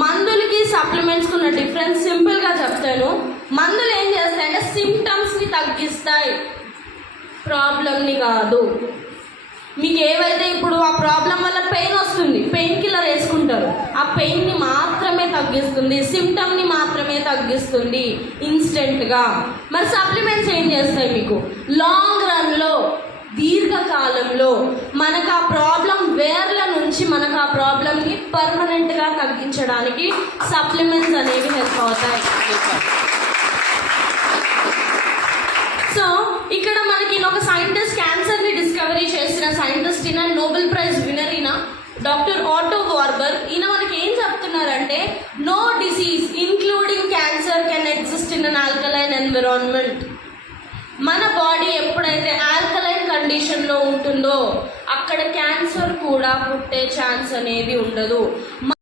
మందులకి సప్లిమెంట్స్కి ఉన్న డిఫరెన్స్ సింపుల్గా చెప్తాను. మందులు ఏం చేస్తాయంటే సిమ్టమ్స్ని తగ్గిస్తాయి, ప్రాబ్లమ్ని కాదు. మీకు ఏవైతే ఇప్పుడు ఆ ప్రాబ్లం వల్ల పెయిన్ వస్తుంది, పెయిన్ కిల్లర్ వేసుకుంటారు, ఆ పెయిన్ని మాత్రమే తగ్గిస్తుంది, సిమ్టమ్ని మాత్రమే తగ్గిస్తుంది ఇన్స్టెంట్గా. మరి సప్లిమెంట్స్ ఏం చేస్తాయి? మీకు లాంగ్ రన్లో, దీర్ఘకాలంలో మనకు ఆ ప్రాబ్లం వేర్ల నుంచి మనకు ఆ ప్రాబ్లంని పర్మనెంట్గా తగ్గించడానికి సప్లిమెంట్స్ అనేవి హెల్ప్ అవుతాయి. సో ఇక్కడ మనకి ఒక సైంటిస్ట్, క్యాన్సర్ని డిస్కవరీ చేసిన సైంటిస్ట్, ఈయన నోబెల్ ప్రైజ్ విన్నర్, ఈయన డాక్టర్ ఆటో వార్బర్. ఈయన మనకి ఏం చెప్తున్నారంటే, no disease including cancer can exist in an alkaline environment. మన బాడీ ఎప్పుడైతే ఆల్కలైన్ కండిషన్లో ఉంటుందో అక్కడ క్యాన్సర్ కూడా పుట్టే ఛాన్స్ అనేది ఉండదు.